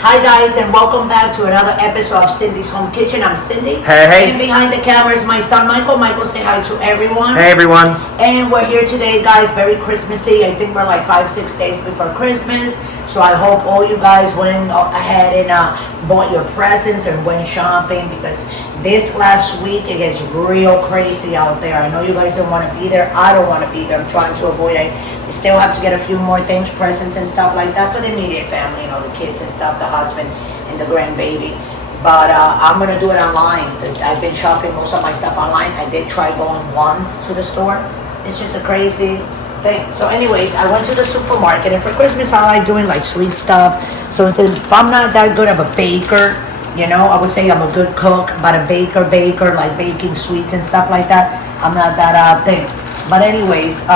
Hi guys, and welcome back to another episode of Cindy's Home Kitchen. I'm Cindy. Hey. And behind the camera is my son Michael. Michael, say hi to everyone. Hey everyone. And we're here today, guys, very Christmassy. I think we're like 5-6 days before Christmas. So I hope all you guys went ahead and bought your presents and went shopping, because this last week it gets real crazy out there. I know you guys don't want to be there. I don't want to be there. I'm trying to avoid it. We still have to get a few more things, presents and stuff like that for the immediate family, the kids and stuff, the husband and the grandbaby. But I'm going to do it online, because I've been shopping most of my stuff online. I did try going once to the store. It's just a crazy thing. So anyways, I went to the supermarket, and for Christmas I like doing like sweet stuff. So if I'm not that good of a baker, I would say I'm a good cook, but a baker, like baking sweets and stuff like that, I'm not that thing. But anyways,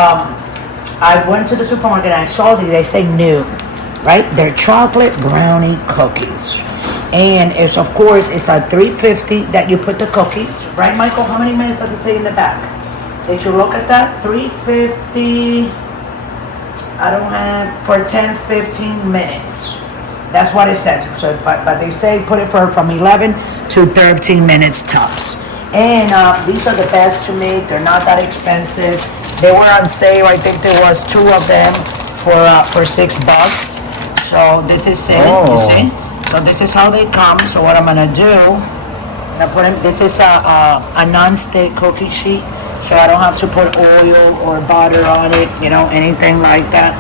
I went to the supermarket and I saw they say new, right? They're chocolate brownie cookies. And it's, of course, it's at $3.50 that you put the cookies, right, Michael? How many minutes does it say in the back? Did you look at that? $3.50. I don't have for 10-15 minutes. That's what it says. So, but they say put it from 11 to 13 minutes tops. And these are the best to make. They're not that expensive. They were on sale. I think there was 2 of them for $6. So this is it. You see? So this is how they come. So what I'm gonna do, I'm gonna put them. This is a non-stick cookie sheet, so I don't have to put oil or butter on it. Anything like that.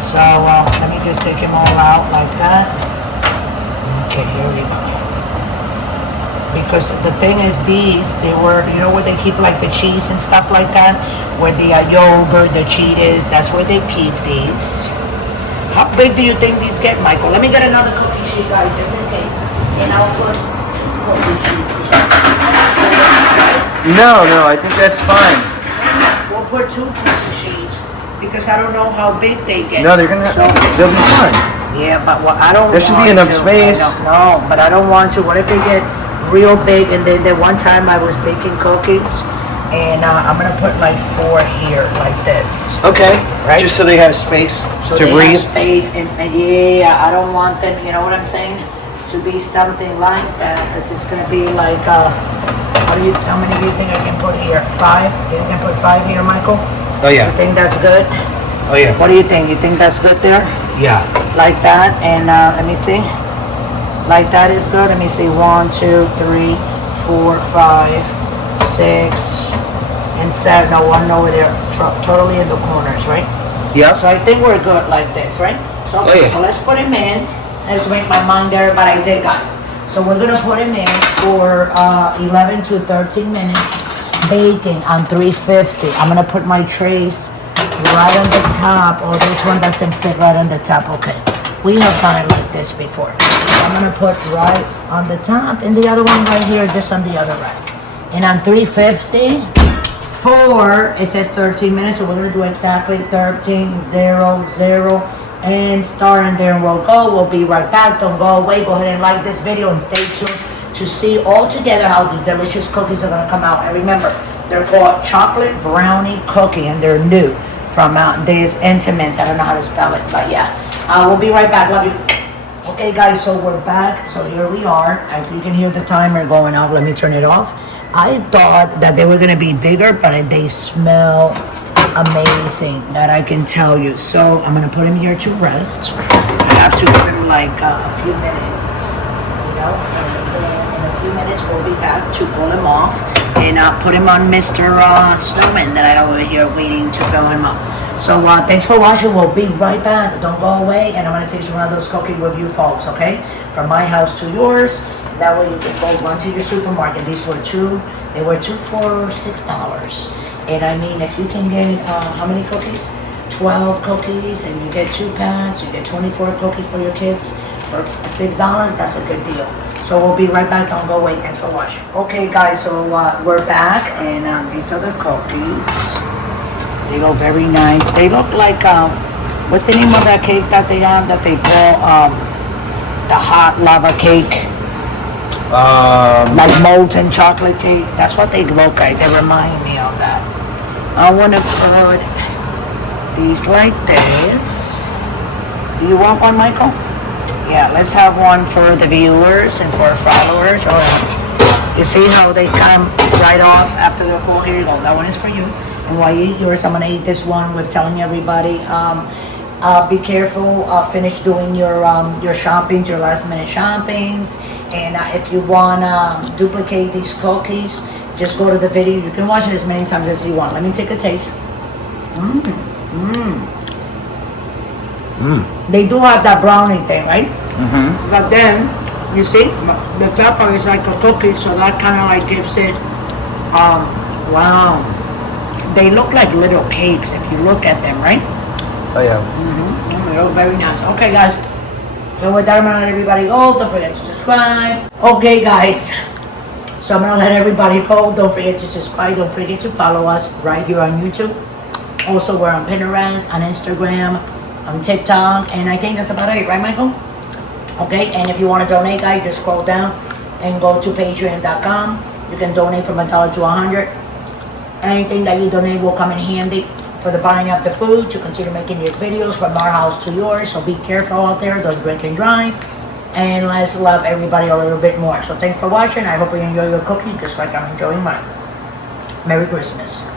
So let me just take them all out like that. Okay, here we go. Because the thing is, these, they were, where they keep like the cheese and stuff like that, where the yogurt, the cheese, that's where they keep these. How big do you think these get, Michael? Let me get another cookie sheet, guys, just in case. And I'll put 2 cookie sheets here. No, I think that's fine. We'll put 2 cookie sheets, because I don't know how big they get. No, they'll be fine. Yeah, but I don't. There should be enough space. No, but I don't want to. What if they get real big? And then the one time I was baking cookies, and I'm gonna put like 4 here, like this. Okay. Right. Just so they have space to breathe. Have space, and yeah, I don't want them. You know what I'm saying? To be something like that. It's just gonna be like. How many do you think I can put here? 5. You can put 5 here, Michael. Oh yeah. You think that's good? Oh yeah. What do you think? You think that's good there? Yeah. Like that, and let me see. Like that is good. Let me see. 1, 2, 3, 4, 5, 6, and 7. No, 1 over there. Totally in the corners, right? Yeah. So I think we're good like this, right? So, okay, so let's put him in. Let's make my mind there, but I did, guys. So we're gonna put him in for 11 to 13 minutes, baking on 350. I'm gonna put my trays right on the top. Oh, this one doesn't fit right on the top. Okay, we have done it like this before. I'm gonna put right on the top, and the other one right here, just on the other rack. And on 350, it says 13 minutes, so we're gonna do exactly 13, 0, 0, and start, and there we'll go. We'll be right back. Don't go away. Go ahead and like this video and stay tuned to see all together how these delicious cookies are gonna come out. And remember, they're called chocolate brownie cookie, and they're new from this Entenmanns. I don't know how to spell it, but yeah. We'll be right back. Love you. Okay, guys, so we're back. So here we are. As you can hear the timer going off. Let me turn it off. I thought that they were gonna be bigger, but they smell amazing, that I can tell you. So I'm gonna put him here to rest. I have to give him like a few minutes, and in a few minutes we'll be back to pull him off and put him on Mr. Snowman that I know over here waiting to fill him up. So thanks for watching. We'll be right back. Don't go away, and I'm gonna take some of those cookies with you folks, okay? From my house to yours. That way you can go run to your supermarket. These were 2. They were 2 for $6. And I mean, if you can get, how many cookies? 12 cookies, and you get 2 packs, you get 24 cookies for your kids for $6, that's a good deal. So we'll be right back. Don't go away. Thanks for watching. Okay, guys, so we're back, and these are the cookies. They look very nice. They look like, what's the name of that cake that they have that they call the hot lava cake? Like molten chocolate cake. That's what they look like. They remind me of that. I want to put these like this. Do you want one, Michael? Yeah, let's have one for the viewers and for our followers. All right. You see how they come right off after they're cool? Here you go. That one is for you. And while you eat yours, I'm gonna eat this one with telling everybody, be careful, finish doing your shoppings, your last minute shoppings. And if you wanna duplicate these cookies, just go to the video. You can watch it as many times as you want. Let me take a taste. They do have that brownie thing, right? But then, you see, the pepper is like a cookie, so that kind of like gives it, wow. They look like little cakes if you look at them, right? Oh yeah. They look very nice. Okay, guys. So with that, I'm gonna let everybody go. Don't forget to subscribe. Okay, guys. So I'm gonna let everybody go. Don't forget to subscribe. Don't forget to follow us right here on YouTube. Also, we're on Pinterest, on Instagram, on TikTok, and I think that's about it, right, Michael? Okay, and if you want to donate, guys, just scroll down and go to patreon.com. You can donate from $1 to $100. Anything that you donate will come in handy for the buying of the food to continue making these videos from our house to yours. So be careful out there, don't drink and drive, and let's love everybody a little bit more. So thanks for watching. I hope you enjoy your cookie just like I'm enjoying mine. Merry Christmas.